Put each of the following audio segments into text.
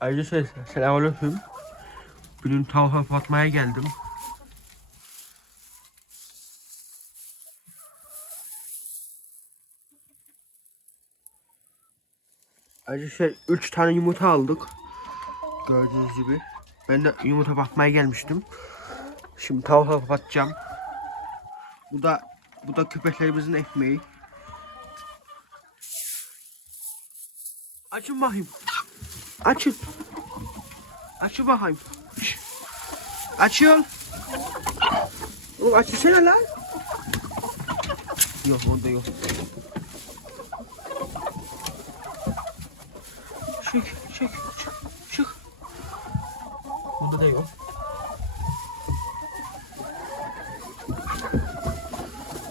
Arkadaşlar selamünaleyküm. Bugün tavuk kapatmaya geldim. Arkadaşlar 3 tane yumurta aldık. Gördüğünüz gibi. Ben de yumurta bakmaya gelmiştim. Şimdi tavuk kapatacağım. Bu da bu da köpeklerimizin ekmeği. Açın bakayım. Açın. Açın bakayım. Açın. Oğlum açsana lan. Yok onda yok. Çık çık çık çık. Onda da yok.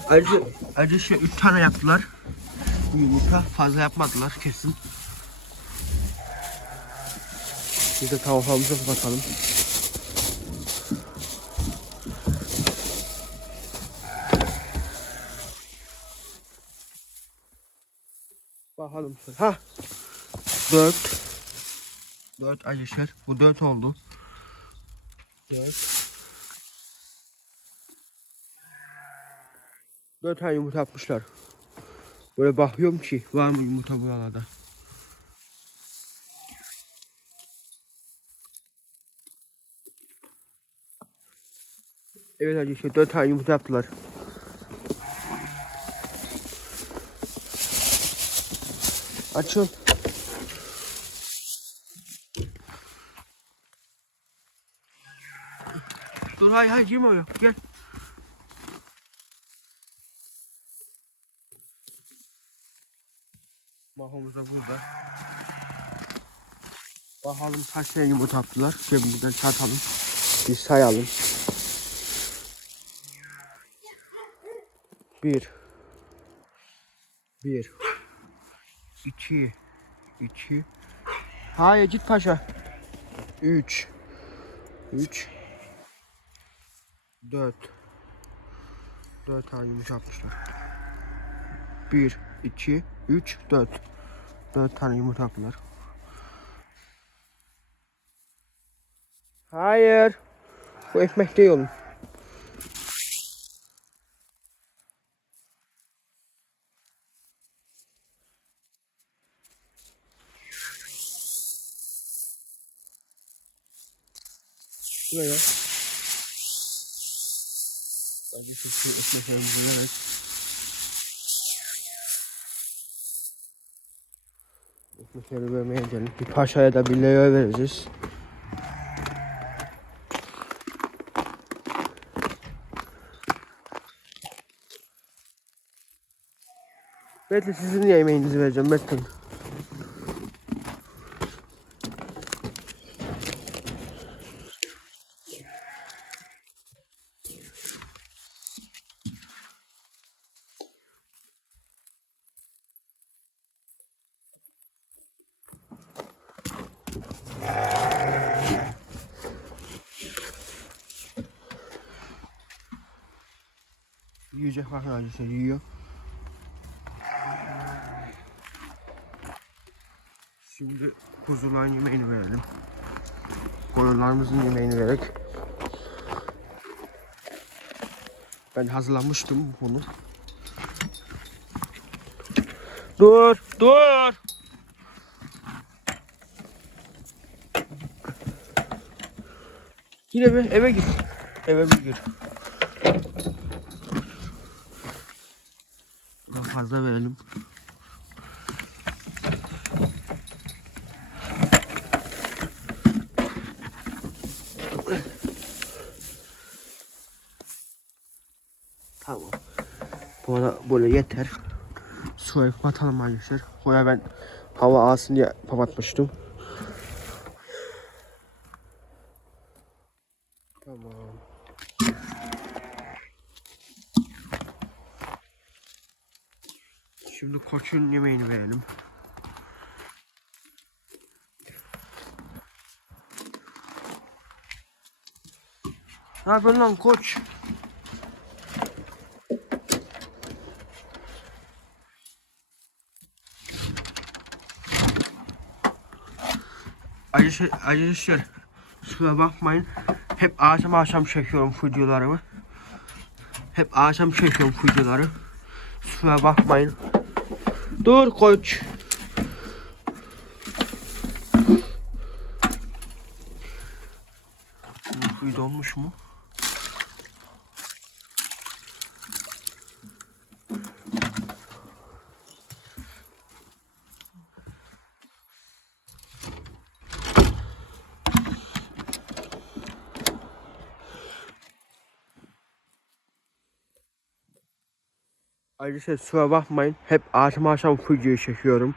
Ayrıca, ayrıca şey 3 tane yaptılar. Yumurta fazla yapmadılar kesin. Biz de tavuklarımızı kapatalım. Bakalım. Ha. Dört. Dört arkadaşlar. Bu dört oldu. Dört. Dört tane yumurta atmışlar. Böyle bakıyorum ki var mı yumurta buralarda. Evet arkadaşlar dört tane yumurta yaptılar. Açın. Dur hay hay girme oraya gel. Mahomuz da burada. Bakalım kaç tane yumurta attılar. Cebimizden çatalım. Bir sayalım. Bir. Bir. İki. İki. Hayır git paşa. Üç. Üç. Dört. Dört tane yumurta atmışlar. Bir, iki, üç, dört. Dört tane yumurta attılar. Hayır. Bu ekmek değil oğlum. Buraya. Bence şu şu ekmeklerimizi vererek. Ekmekleri vermeye gelin. Bir paşaya da bir leo vereceğiz. Bekle sizin yemeğinizi vereceğim Metin. Yiyecek bakın acısı yiyor. Şimdi kuzuların yemeğini verelim. Koyunlarımızın yemeğini vererek. Ben hazırlamıştım bunu. Dur, dur. Gir eve, eve gir. Eve bir gir. Daha fazla verelim. Tamam. Bana böyle yeter. Suyu kapatalım arkadaşlar. Koya ben hava alsın diye kapatmıştım. Koçun yemeğini verelim. Ne yapıyorsun lan koç? Arkadaşlar, arkadaşlar kusura bakmayın. Hep akşam akşam çekiyorum videolarımı. Hep akşam çekiyorum videoları. Kusura bakmayın. Dur koç. Suyu donmuş mu? Ayrıca kusura bakmayın. Hep akşam akşam videoyu çekiyorum.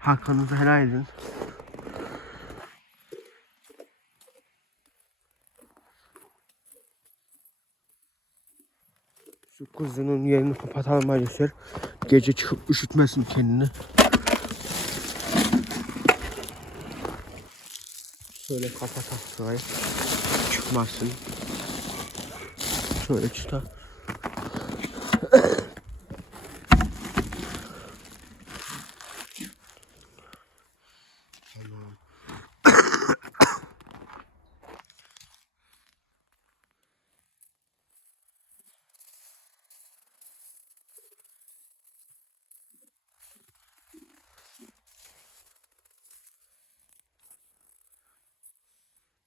Hakkınızı helal edin. Şu kuzunun yerini kapatalım arkadaşlar. Gece çıkıp üşütmesin kendini. Şöyle kapatak şurayı. Çıkmasın. Şöyle çıta.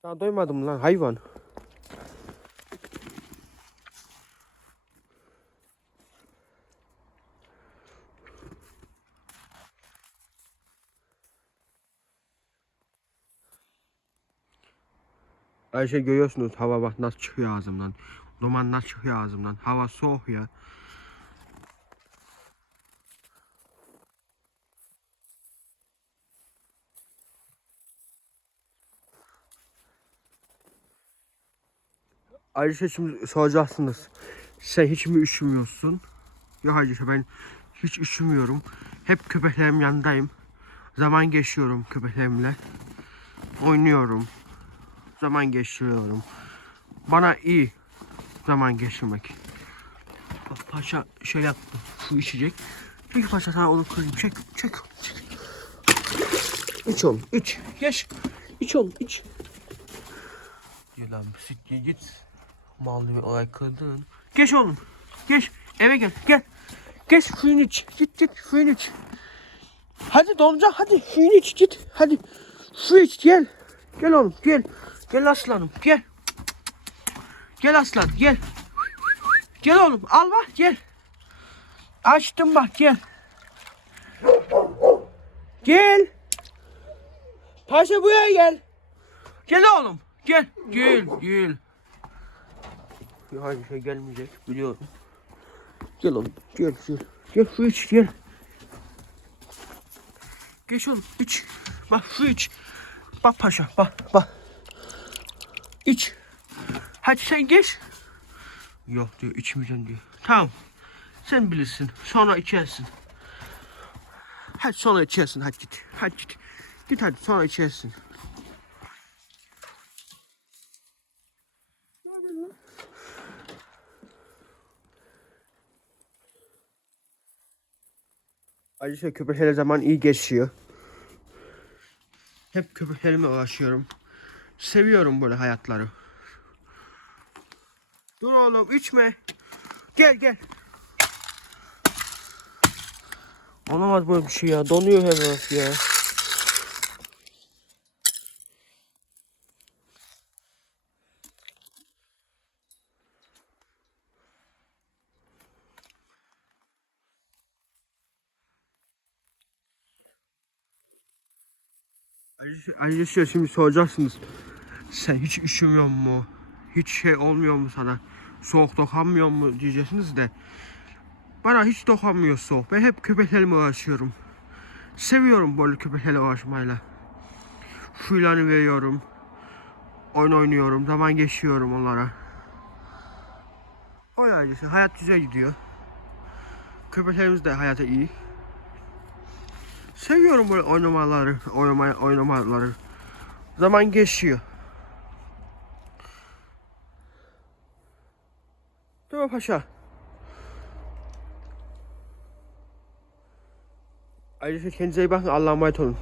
Daha doymadım lan hayvan. Ayşe görüyorsunuz hava bak nasıl çıkıyor ağzımdan. Duman nasıl çıkıyor ağzımdan. Hava soğuk ya. Ayşe şimdi soracaksınız. Sen hiç mi üşümüyorsun? Yok Ayşe ben hiç üşümüyorum. Hep köpeklerim yanındayım. Zaman geçiyorum köpeklerimle. Oynuyorum. Zaman geçiriyorum. Bana iyi zaman geçirmek. Bak paşa şey yaptı. Su içecek. Bir paşa sana onu kırayım. Çek, çek, çek. İç oğlum, iç. Geç. İç oğlum, iç. Diyor lan siktir git. Gibi olay kırdın. Geç oğlum. Geç. Eve gel. Gel. Geç suyunu iç. Git git suyunu iç. Hadi donacak hadi suyunu iç git. Hadi. Su iç gel. Gel oğlum gel. Gel aslanım gel. Gel aslan gel. Gel oğlum al bak gel. Açtım bak gel. Gel. Paşa buraya gel. Gel oğlum. Gel. Gel. Gel. Hayır şey gelmeyecek biliyorum. Gel oğlum gel gel. Gel su iç gel. Geç oğlum iç. Bak su iç. Bak paşa bak bak. İç. Hadi sen geç. Yok diyor içmeyeceğim diyor. Tamam. Sen bilirsin. Sonra içersin. Hadi sonra içersin hadi git. Hadi git. Git hadi sonra içersin. Ayrıca köpeklerle zaman iyi geçiyor. Hep köpeklerimle uğraşıyorum. Seviyorum böyle hayatları. Dur oğlum içme. Gel gel. Olamaz böyle bir şey ya. Donuyor hemen ya. Ayrıca şimdi soracaksınız. Sen hiç üşümüyor mu? Hiç şey olmuyor mu sana? Soğuk dokanmıyor mu diyeceksiniz de. Bana hiç dokanmıyor soğuk. Ben hep köpeklerimle uğraşıyorum. Seviyorum böyle köpeklerle uğraşmayla. Suylarını veriyorum. Oyun oynuyorum. Zaman geçiyorum onlara. O yani hayat güzel gidiyor. Köpeklerimiz de hayata iyi. Seviyorum böyle oynamaları, oynama, oynamaları. Zaman geçiyor. Değil mi paşa? Ayrıca kendinize iyi bakın. Allah'a emanet olun.